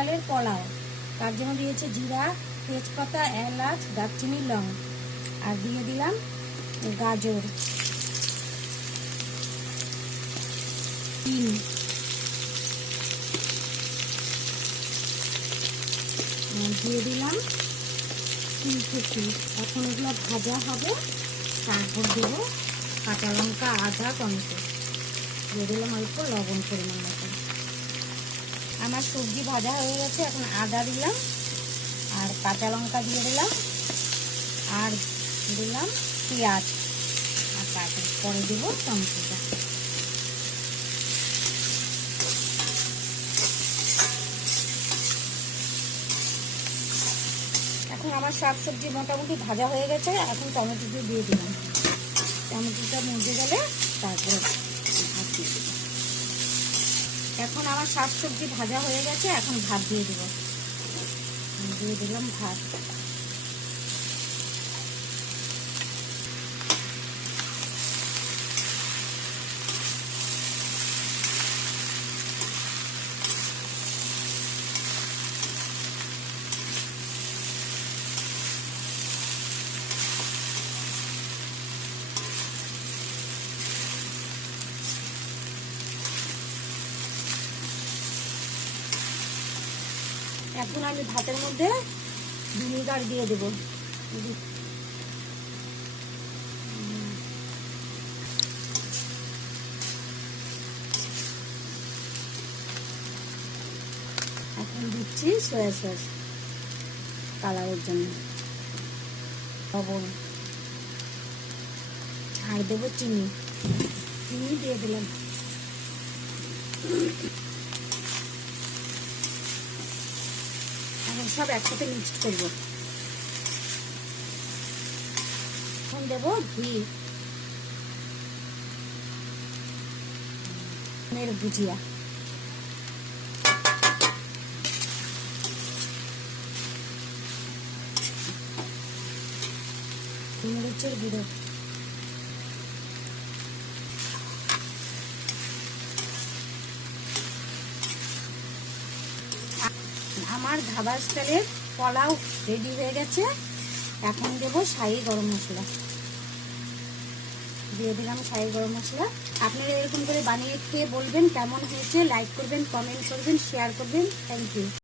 চালের পোলাও, তার জন্য দিয়েছে জিরা, তেজপাতা, এলাচ, দারচিনি, লং, আর দিয়ে দিলাম গাজর, ডিম, দিয়ে দিলাম ফুলকপি। এখন এগুলো ভাজা হবে, তারপর দেবো কাঁচা লঙ্কা, আদা, টমেটো, দিয়ে দিলাম অল্প লবণ পরিমাণ মতো। আমার সবজি ভাজা হয়ে গেছে, এখন আদা দিলাম আর কাঁচা লঙ্কা দিয়ে দিলাম আর দিলাম পেঁয়াজ, আর তারপরে দেবো টমেটোটা। এখন আমার শাক সবজি মোটামুটি ভাজা হয়ে গেছে, এখন টমেটোটা দিয়ে দিলাম। টমেটোটা মজে গেলে তারপরে ভাত দিয়ে দেব। এখন আমার শাক সবজি ভাজা হয়ে গেছে, এখন ভাত দিয়ে দেবো। দিয়ে দিলাম ভাত। এখন আমি ভাতের মধ্যে ভিনিগার দিয়ে দেবো। এখন দিচ্ছি সয়া সস কালারের জন্য, লবণ, আর দেবো চিনি। চিনি দিয়ে দিলাম। এখন সব একসাথে মিক্সড করবো। এখন দেবো ঘি, ভুজিয়া, মরিচের গুঁড়ো, আমার ধাবা স্টাইলের পোলাও রেডি হয়ে গেছে। এখন দেবো শাহি গরম মশলা, দিয়ে দিলাম শাহি গরম মশলা। আপনারা এরকম করে বানিয়ে খেয়ে বলবেন কেমন হয়েছে। লাইক করবেন, কমেন্ট করবেন, শেয়ার করবেন। Thank you.